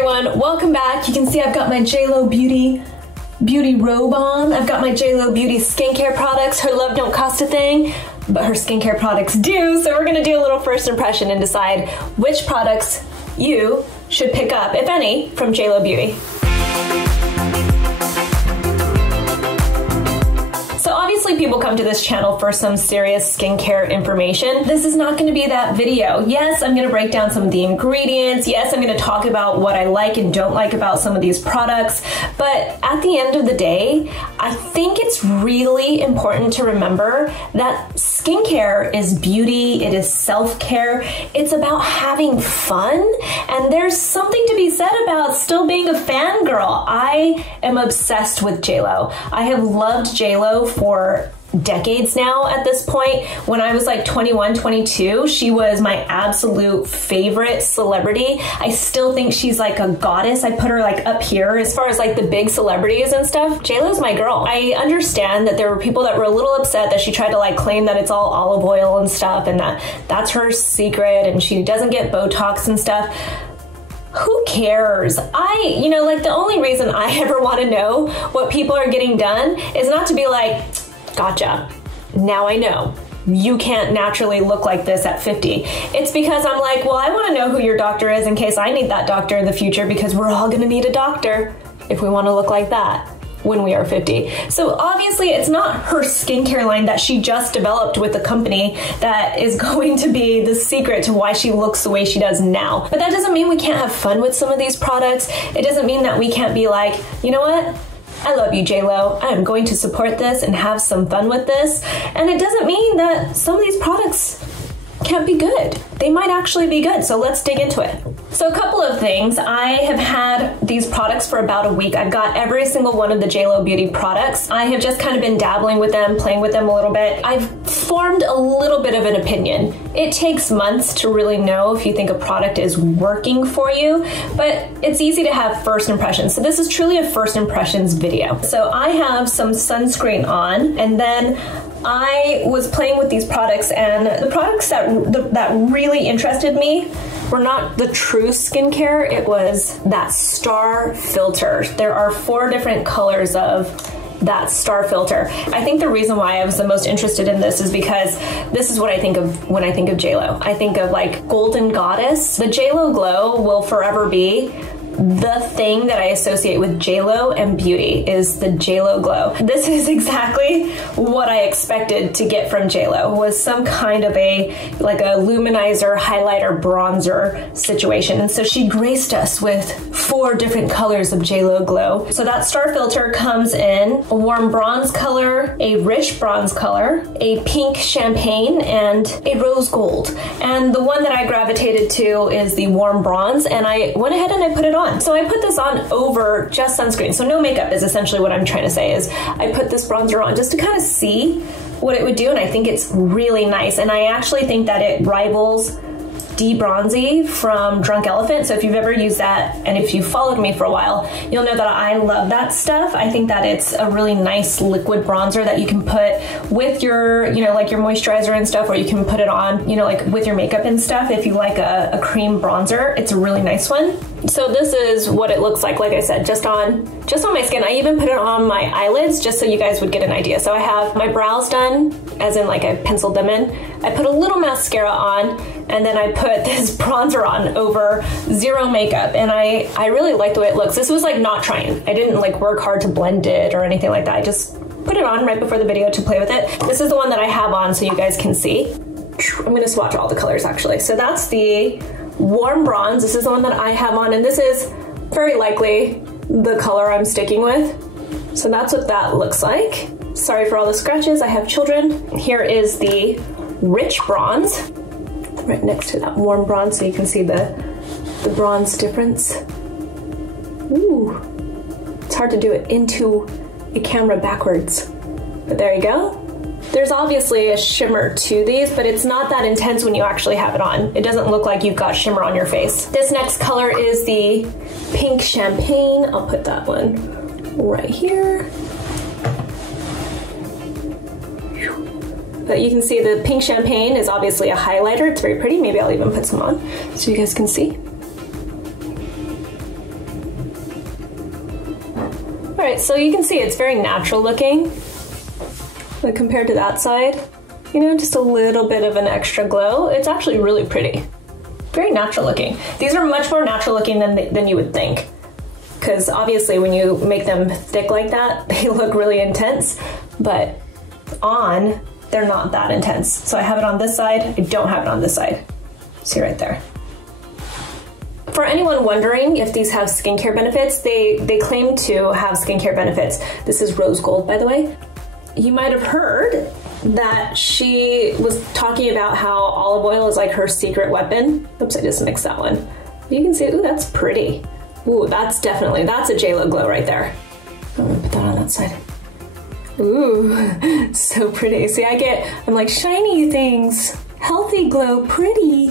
everyone, welcome back. You can see I've got my JLo Beauty robe on. I've got my JLo Beauty skincare products. Her love don't cost a thing, but her skincare products do. So we're gonna do a little first impression and decide which products you should pick up, if any, from JLo Beauty. Obviously, people come to this channel for some serious skincare information. This is not going to be that video. Yes, I'm going to break down some of the ingredients. Yes, I'm going to talk about what I like and don't like about some of these products. But at the end of the day, I think it's really important to remember that skincare is beauty. It is self-care. It's about having fun. And there's something to be said about still being a fangirl. I am obsessed with JLo. I have loved JLo for decades now at this point. When I was like 21, 22, she was my absolute favorite celebrity. I still think she's like a goddess. I put her like up here as far as like the big celebrities and stuff. JLo's my girl. I understand that there were people that were a little upset that she tried to like claim that it's all olive oil and stuff and that's her secret and she doesn't get Botox and stuff. Who cares? Like the only reason I ever want to know what people are getting done is not to be like, gotcha, now I know. You can't naturally look like this at 50. It's because I'm like, well, I want to know who your doctor is in case I need that doctor in the future because we're all going to need a doctor if we want to look like that when we are 50. So obviously it's not her skincare line that she just developed with the company that is going to be the secret to why she looks the way she does now. But that doesn't mean we can't have fun with some of these products. It doesn't mean that we can't be like, you know what? I love you, JLo. I am going to support this and have some fun with this. And it doesn't mean that some of these products can't be good. They might actually be good, so let's dig into it. So a couple of things. I have had these products for about a week. I've got every single one of the JLo Beauty products. I have just kind of been dabbling with them, playing with them a little bit. I've formed a little bit of an opinion. It takes months to really know if you think a product is working for you, but it's easy to have first impressions. So this is truly a first impressions video. So I have some sunscreen on, and then I was playing with these products, and the products that really interested me were not the true skincare, it was that star filter. There are 4 different colors of that star filter. I think the reason why I was the most interested in this is because this is what I think of when I think of JLo. I think of like golden goddess. The JLo Glow will forever be the thing that I associate with JLo and beauty is the JLo Glow. This is exactly what I expected to get from JLo, was some kind of a luminizer, highlighter, bronzer situation. And so she graced us with 4 different colors of JLo Glow. So that star filter comes in a warm bronze color, a rich bronze color, a pink champagne, and a rose gold. And the one that I gravitated to is the warm bronze, and I went ahead and I put it on. So I put this on over just sunscreen. So no makeup is essentially what I'm trying to say, is I put this bronzer on just to kind of see what it would do, and I think it's really nice. And I actually think that it rivals De-Bronzy from Drunk Elephant. So if you've ever used that, and if you followed me for a while, you'll know that I love that stuff. I think that it's a really nice liquid bronzer that you can put with your, like your moisturizer and stuff, or you can put it on, like with your makeup and stuff. If you like a cream bronzer, it's a really nice one. So this is what it looks like I said, just on my skin. I even put it on my eyelids just so you guys would get an idea. So I have my brows done, as in like I penciled them in. I put a little mascara on, and then I put this bronzer on over zero makeup, and I really like the way it looks. This was like not trying. I didn't like work hard to blend it or anything like that. I just put it on right before the video to play with it. This is the one that I have on so you guys can see. I'm gonna swatch all the colors actually. So that's the warm bronze. This is the one that I have on, and this is very likely the color I'm sticking with. So that's what that looks like. Sorry for all the scratches, I have children. Here is the rich bronze, right next to that warm bronze, so you can see the bronze difference. Ooh, it's hard to do it into a camera backwards, but there you go. There's obviously a shimmer to these, but it's not that intense when you actually have it on. It doesn't look like you've got shimmer on your face. This next color is the pink champagne. I'll put that one right here. But you can see the pink champagne is obviously a highlighter. It's very pretty. Maybe I'll even put some on so you guys can see. so you can see it's very natural looking, but compared to that side, you know, just a little bit of an extra glow. It's actually really pretty. Very natural looking. These are much more natural looking than you would think. Because obviously when you make them thick like that, they look really intense, but on, they're not that intense. So I have it on this side, I don't have it on this side. See right there. For anyone wondering if these have skincare benefits, they claim to have skincare benefits. This is rose gold, by the way. You might have heard that she was talking about how olive oil is like her secret weapon. Oops, I just mixed that one. You can see, ooh, that's pretty. Ooh, that's a JLo Glow right there. I'm gonna put that on that side. Ooh, so pretty. See, I'm like shiny things, healthy glow, pretty.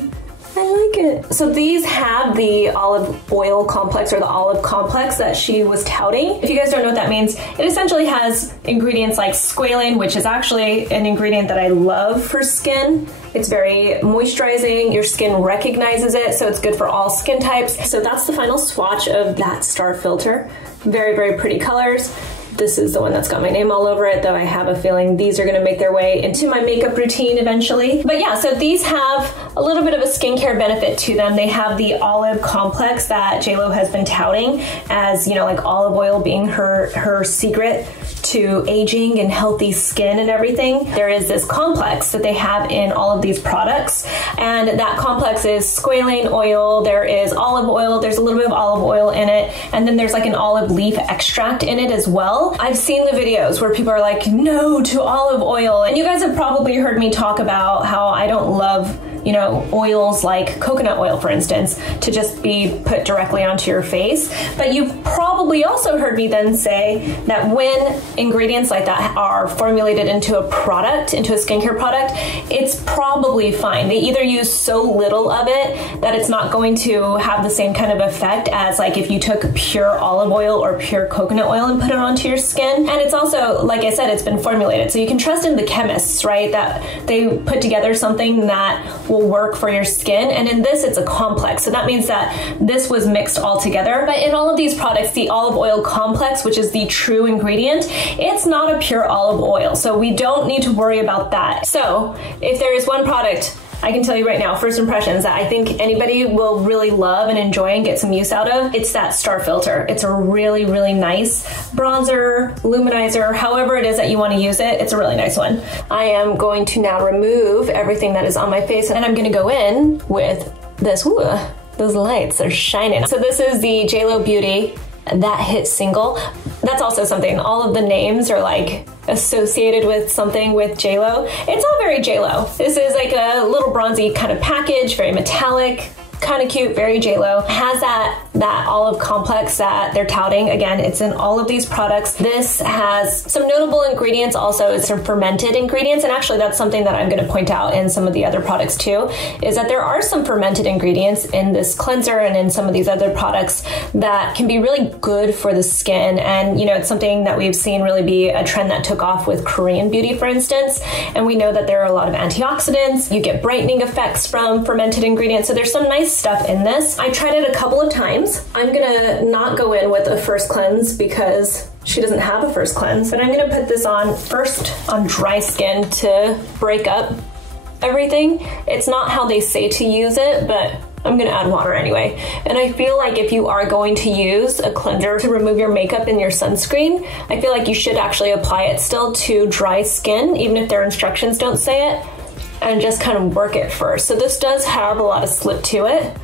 I like it. So these have the olive oil complex or the olive complex that she was touting. If you guys don't know what that means, it essentially has ingredients like squalane, which is actually an ingredient that I love for skin. It's very moisturizing, your skin recognizes it, so it's good for all skin types. So that's the final swatch of that star filter. Very, very pretty colors. This is the one that's got my name all over it, though I have a feeling these are gonna make their way into my makeup routine eventually. But yeah, so these have a little bit of a skincare benefit to them. They have the olive complex that JLo has been touting as, you know, like olive oil being her secret to aging and healthy skin and everything. There is this complex that they have in all of these products, and that complex is squalane oil, there is olive oil, there's a little bit of olive oil in it, and then there's like an olive leaf extract in it as well. I've seen the videos where people are like, no to olive oil, and you guys have probably heard me talk about how I don't love, you know, oils like coconut oil, for instance, to just be put directly onto your face. But you've probably also heard me then say that when ingredients like that are formulated into a product, into a skincare product, it's probably fine. They either use so little of it that it's not going to have the same kind of effect as like if you took pure olive oil or pure coconut oil and put it onto your skin. And it's also, like I said, it's been formulated. So you can trust in the chemists, right? That they put together something that will work for your skin. And in this, it's a complex. So that means that this was mixed all together. But in all of these products, the olive oil complex, which is the true ingredient, it's not a pure olive oil. So we don't need to worry about that. So if there is one product I can tell you right now, first impressions, that I think anybody will really love and enjoy and get some use out of, it's that star filter. It's a really, really nice bronzer, luminizer, however it is that you want to use it. It's a really nice one. I am going to now remove everything that is on my face, and I'm going to go in with this. Ooh, those lights are shining. So this is the JLo Beauty That Hit Single. That's also something, all of the names are like associated with something with JLo. It's all very JLo. This is like a little bronzy kind of package, very metallic, kind of cute, very JLo. It has that olive complex that they're touting. Again, it's in all of these products. This has some notable ingredients, also it's some fermented ingredients, and actually that's something that I'm going to point out in some of the other products too, is that there are some fermented ingredients in this cleanser and in some of these other products that can be really good for the skin. And you know, it's something that we've seen really be a trend that took off with Korean beauty, for instance, and we know that there are a lot of antioxidants. You get brightening effects from fermented ingredients, so there's some nice stuff in this. I tried it a couple of times. I'm gonna not go in with a first cleanse because she doesn't have a first cleanse, but I'm gonna put this on first on dry skin to break up everything. It's not how they say to use it, but I'm gonna add water anyway. And I feel like if you are going to use a cleanser to remove your makeup and your sunscreen, I feel like you should actually apply it still to dry skin, even if their instructions don't say it, and just kind of work it first. So this does have a lot of slip to it.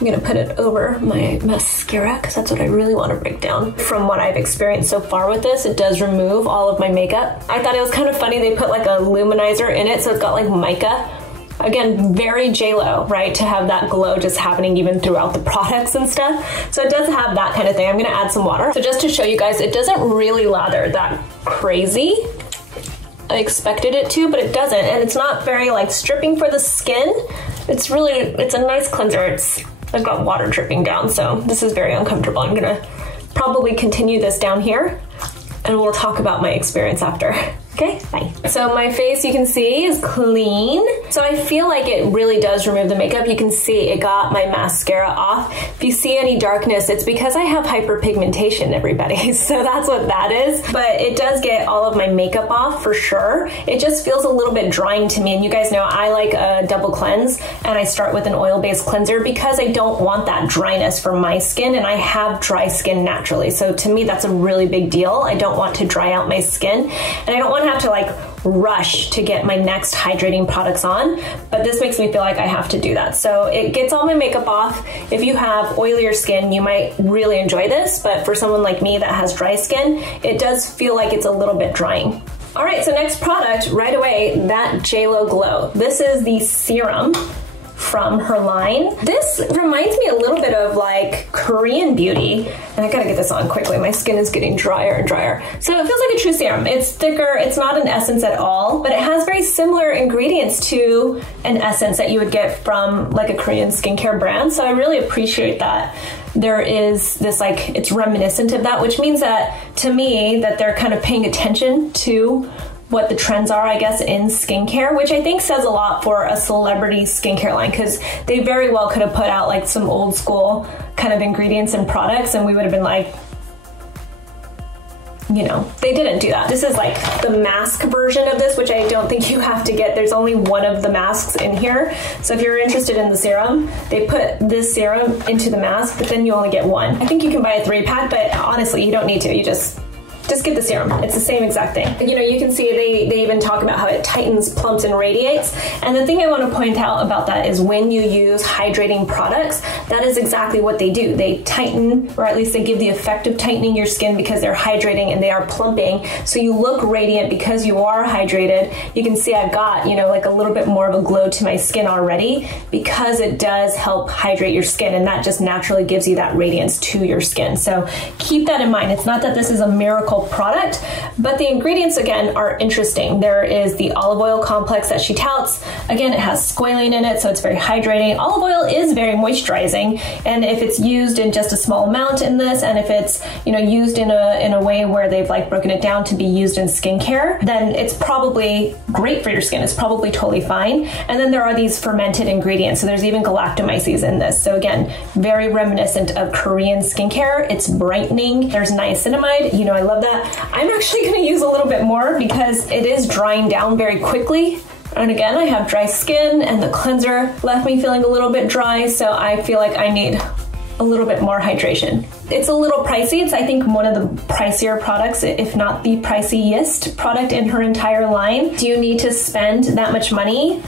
I'm gonna put it over my mascara because that's what I really want to break down. From what I've experienced so far with this, it does remove all of my makeup. I thought it was kind of funny they put like a luminizer in it, so it's got like mica. Again, very JLo, right? To have that glow just happening even throughout the products and stuff. So it does have that kind of thing. I'm gonna add some water. So just to show you guys, it doesn't really lather that crazy. I expected it to, but it doesn't. And it's not very like stripping for the skin. It's a nice cleanser. I've got water dripping down, so this is very uncomfortable. I'm gonna probably continue this down here, and we'll talk about my experience after. Okay, bye. So my face, you can see, is clean. So I feel like it really does remove the makeup. You can see it got my mascara off. If you see any darkness, it's because I have hyperpigmentation, everybody. So that's what that is. But it does get all of my makeup off for sure. It just feels a little bit drying to me. And you guys know I like a double cleanse, and I start with an oil-based cleanser because I don't want that dryness for my skin, and I have dry skin naturally. So to me, that's a really big deal. I don't want to dry out my skin, and I don't want to have to like rush to get my next hydrating products on, but this makes me feel like I have to do that. So it gets all my makeup off. If you have oilier skin, you might really enjoy this, but for someone like me that has dry skin, it does feel like it's a little bit drying. All right, so next product right away, that JLo Glow. This is the serum from her line. This reminds me a little bit of like Korean beauty, and I gotta get this on quickly. My skin is getting drier and drier. So it feels like a true serum. It's thicker, it's not an essence at all, but it has very similar ingredients to an essence that you would get from like a Korean skincare brand. So I really appreciate that there is this, like, it's reminiscent of that, which means that to me that they're kind of paying attention to what the trends are, I guess, in skincare, which I think says a lot for a celebrity skincare line, because they very well could have put out like some old school kind of ingredients and products, and we would have been like, you know, they didn't do that. This is like the mask version of this, which I don't think you have to get. There's only one of the masks in here. So if you're interested in the serum, they put this serum into the mask, but then you only get one. I think you can buy a 3-pack, but honestly, you don't need to. You just get the serum. It's the same exact thing. You know, you can see they even talk about how it tightens, plumps, and radiates. And the thing I want to point out about that is when you use hydrating products, that is exactly what they do. They tighten, or at least they give the effect of tightening your skin because they're hydrating and they are plumping. So you look radiant because you are hydrated. You can see I've got, you know, like a little bit more of a glow to my skin already because it does help hydrate your skin, and that just naturally gives you that radiance to your skin. So keep that in mind. It's not that this is a miracle product, but the ingredients again are interesting. There is the olive oil complex that she touts. Again, it has squalane in it, so it's very hydrating. Olive oil is very moisturizing, and if it's used in just a small amount in this, and if it's, you know, used in a way where they've like broken it down to be used in skincare, then it's probably great for your skin. It's probably totally fine. And then there are these fermented ingredients, so there's even galactomyces in this. So again, very reminiscent of Korean skincare. It's brightening. There's niacinamide. You know, I love that. I'm actually going to use a little bit more because it is drying down very quickly. And again, I have dry skin, and the cleanser left me feeling a little bit dry, so I feel like I need a little bit more hydration. It's a little pricey. It's, I think, one of the pricier products, if not the priciest product in her entire line. Do you need to spend that much money?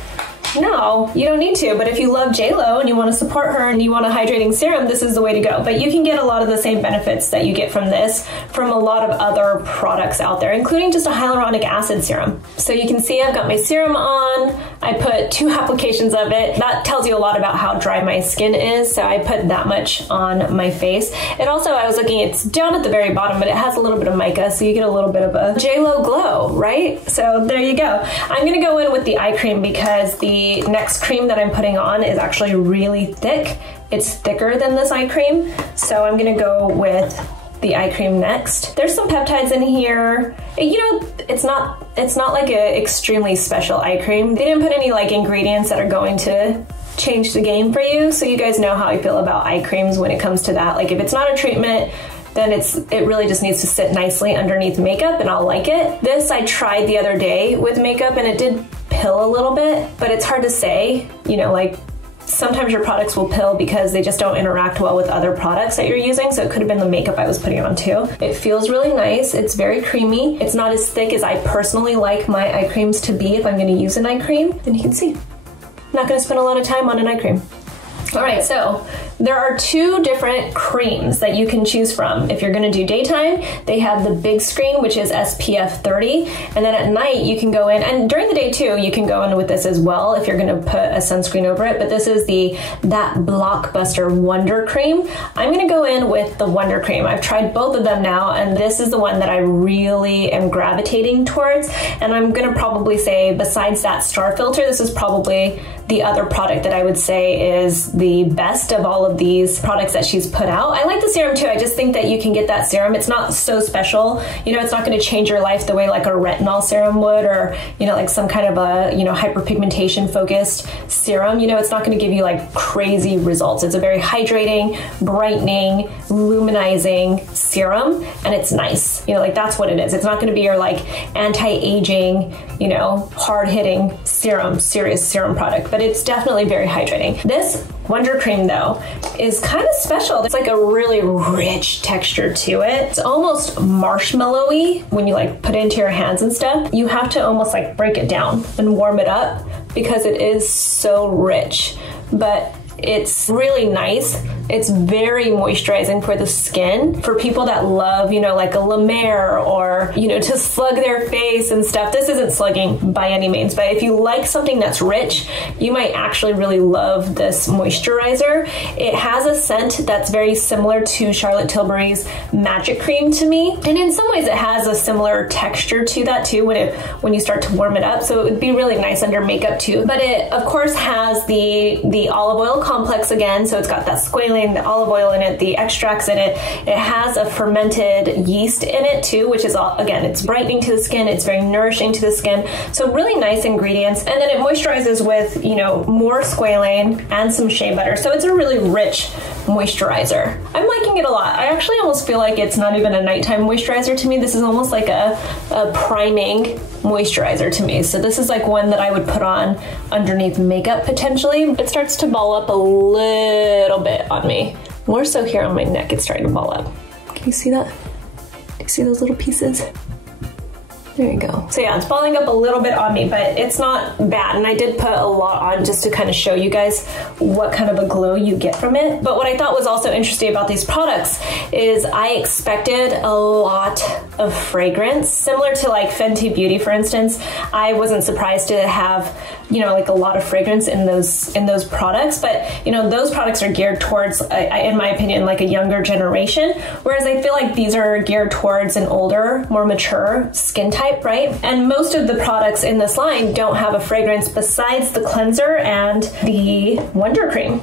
No, you don't need to, but if you love JLo and you want to support her and you want a hydrating serum, this is the way to go. But you can get a lot of the same benefits that you get from this from a lot of other products out there, including just a hyaluronic acid serum. So you can see I've got my serum on. I put 2 applications of it. That tells you a lot about how dry my skin is, so I put that much on my face. It also, I was looking, it's down at the very bottom, but it has a little bit of mica, so you get a little bit of a JLo glow, right? So there you go. I'm gonna go in with the eye cream because the next cream that I'm putting on is actually really thick. It's thicker than this eye cream, so I'm gonna go with the eye cream next. There's some peptides in here. You know, it's not like an extremely special eye cream. They didn't put any like ingredients that are going to change the game for you, so you guys know how I feel about eye creams when it comes to that. Like if it's not a treatment, then it really just needs to sit nicely underneath makeup and I'll like it. This I tried the other day with makeup and it did pill a little bit, but it's hard to say, you know, like sometimes your products will pill because they just don't interact well with other products that you're using, so it could have been the makeup I was putting on too. It feels really nice. It's very creamy. It's not as thick as I personally like my eye creams to be if I'm going to use an eye cream. And you can see, I'm not going to spend a lot of time on an eye cream. All right, so there are 2 different creams that you can choose from. If you're gonna do daytime, they have the big screen, which is SPF 30, and then at night you can go in, and during the day too, you can go in with this as well if you're gonna put a sunscreen over it, but this is that Blockbuster Wonder Cream. I'm gonna go in with the Wonder Cream. I've tried both of them now, and this is the one that I really am gravitating towards, and I'm gonna probably say, besides that star filter, this is probably the other product that I would say is the best of all of these products that she's put out. I like the serum too. I just think that you can get that serum. It's not so special. You know, it's not going to change your life the way like a retinol serum would, or, you know, like some kind of a, you know, hyperpigmentation focused serum. You know, it's not going to give you like crazy results. It's a very hydrating, brightening, luminizing serum, and it's nice. You know, like that's what it is. It's not going to be your like anti-aging, you know, hard-hitting serum, serious serum product, but it's definitely very hydrating. This Wonder Cream though is kind of special. It's like a really rich texture to it. It's almost marshmallowy when you like put it into your hands and stuff. You have to almost like break it down and warm it up because it is so rich, but it's really nice. It's very moisturizing for the skin. For people that love, you know, like a La Mer or, you know, to slug their face and stuff. This isn't slugging by any means, but if you like something that's rich, you might actually really love this moisturizer. It has a scent that's very similar to Charlotte Tilbury's Magic Cream to me. And in some ways it has a similar texture to that too when you start to warm it up. So it would be really nice under makeup too. But it of course has the olive oil complex again. So it's got that squalane, the olive oil in it, the extracts in it. It has a fermented yeast in it too, which is all, again, it's brightening to the skin. It's very nourishing to the skin. So really nice ingredients. And then it moisturizes with, you know, more squalane and some shea butter. So it's a really rich moisturizer. I'm liking it a lot. I actually almost feel like it's not even a nighttime moisturizer to me. This is almost like a priming moisturizer to me. So this is like one that I would put on underneath makeup potentially. It starts to ball up a little bit on me. More so here on my neck, it's starting to ball up. Can you see that? Do you see those little pieces? There you go. So yeah, it's balling up a little bit on me, but it's not bad. And I did put a lot on just to kind of show you guys what kind of a glow you get from it. But what I thought was also interesting about these products is I expected a lot of fragrance. Similar to like Fenty Beauty, for instance, I wasn't surprised to have, you know, like a lot of fragrance in those products. But, you know, those products are geared towards, in my opinion, like a younger generation. Whereas I feel like these are geared towards an older, more mature skin type. Right? And most of the products in this line don't have a fragrance besides the cleanser and the Wonder Cream.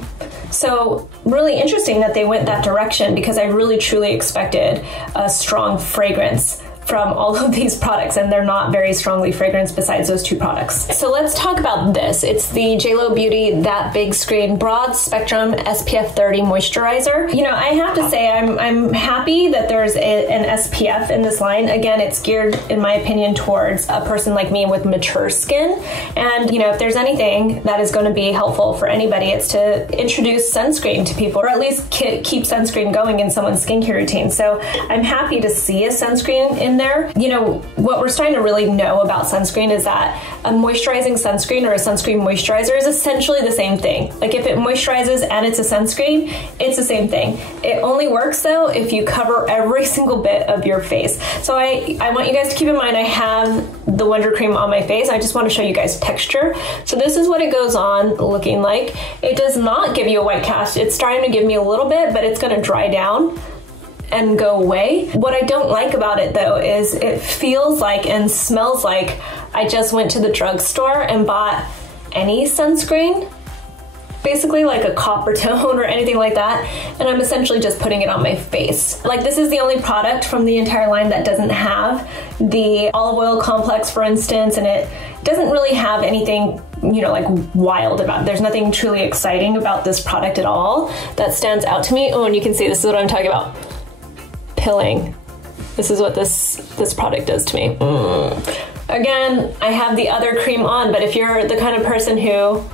So really interesting that they went that direction because I really truly expected a strong fragrance from all of these products, and they're not very strongly fragranced besides those two products. So let's talk about this. It's the JLo Beauty That Big Screen Broad Spectrum SPF 30 Moisturizer. You know, I have to say I'm happy that there's an SPF in this line. Again, it's geared, in my opinion, towards a person like me with mature skin. And, you know, if there's anything that is going to be helpful for anybody, it's to introduce sunscreen to people, or at least keep sunscreen going in someone's skincare routine. So I'm happy to see a sunscreen in there. You know, what we're starting to really know about sunscreen is that a moisturizing sunscreen or a sunscreen moisturizer is essentially the same thing. Like if it moisturizes and it's a sunscreen, it's the same thing. It only works though if you cover every single bit of your face. So I want you guys to keep in mind I have the Wonder Cream on my face. I just want to show you guys texture. So this is what it goes on looking like. It does not give you a white cast. It's starting to give me a little bit, but it's going to dry down and go away. What I don't like about it though is it feels like and smells like I just went to the drugstore and bought any sunscreen, basically like a copper tone or anything like that, and I'm essentially just putting it on my face. Like this is the only product from the entire line that doesn't have the olive oil complex, for instance, and it doesn't really have anything, you know, like wild about it. There's nothing truly exciting about this product at all that stands out to me. Oh, and you can see this is what I'm talking about. Pilling. This is what this product does to me. Again, I have the other cream on, but if you're the kind of person who,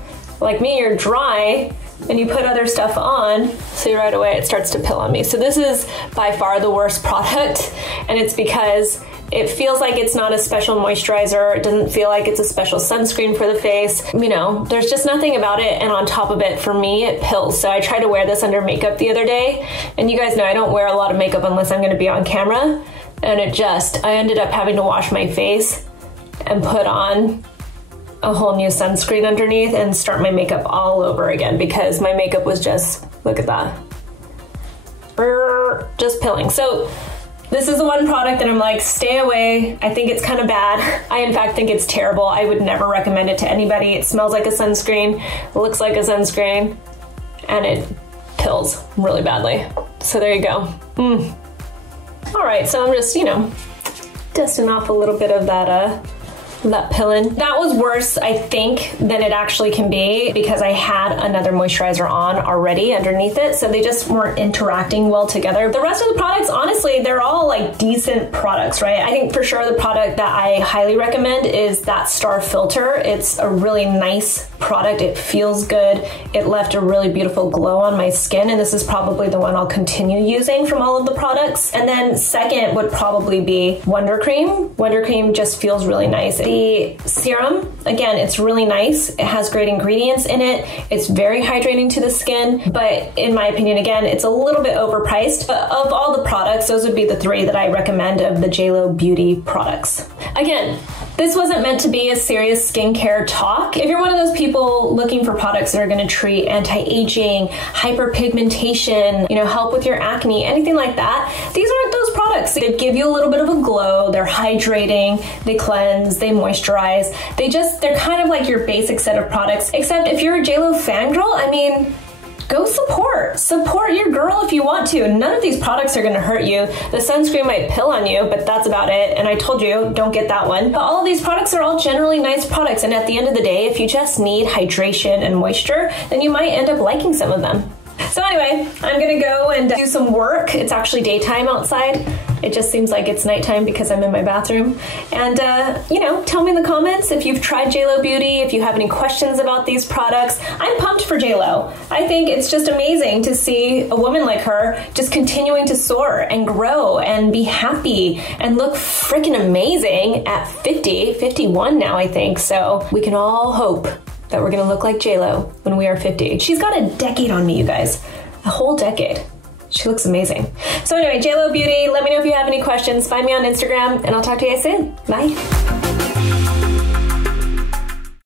like me, you're dry and you put other stuff on, see right away it starts to pill on me. So this is by far the worst product, and it's because it feels like it's not a special moisturizer. It doesn't feel like it's a special sunscreen for the face. You know, there's just nothing about it, and on top of it, for me, it pills. So I tried to wear this under makeup the other day, and you guys know I don't wear a lot of makeup unless I'm gonna be on camera, and I ended up having to wash my face and put on a whole new sunscreen underneath and start my makeup all over again because my makeup was just, look at that, just pilling. So This is the one product that I'm like, stay away. I think it's kind of bad. I in fact think it's terrible. I would never recommend it to anybody. It smells like a sunscreen, looks like a sunscreen, and it pills really badly. So there you go. All right, so I'm just, you know, dusting off a little bit of that pilling. That was worse, I think, than it actually can be because I had another moisturizer on already underneath it, so they just weren't interacting well together. The rest of the products, honestly, they're all like decent products, right? I think for sure the product that I highly recommend is that Star Filter. It's a really nice product. It feels good. It left a really beautiful glow on my skin, and this is probably the one I'll continue using from all of the products. And then second would probably be Wonder Cream. Wonder Cream just feels really nice. The serum, again, it's really nice. It has great ingredients in it. It's very hydrating to the skin, but in my opinion, again, it's a little bit overpriced. But of all the products, those would be the three that I recommend of the JLo Beauty products. Again, this wasn't meant to be a serious skincare talk. If you're one of those people looking for products that are going to treat anti-aging, hyperpigmentation, you know, help with your acne, anything like that, these aren't those products. They give you a little bit of a glow. They're hydrating, they cleanse, they moisturize. They're kind of like your basic set of products, except if you're a JLo fangirl, I mean, go support your girl if you want to. None of these products are going to hurt you. The sunscreen might pill on you, but that's about it. And I told you, don't get that one. But all of these products are all generally nice products. And at the end of the day, if you just need hydration and moisture, then you might end up liking some of them. So anyway, I'm gonna go and do some work. It's actually daytime outside. It just seems like it's nighttime because I'm in my bathroom. And, you know, tell me in the comments if you've tried JLo Beauty, if you have any questions about these products. I'm pumped for JLo. I think it's just amazing to see a woman like her just continuing to soar and grow and be happy and look freaking amazing at 50, 51 now, I think. So we can all hope that we're gonna look like JLo when we are 50. She's got a decade on me, you guys. A whole decade. She looks amazing. So anyway, JLo Beauty, let me know if you have any questions. Find me on Instagram, and I'll talk to you guys soon. Bye.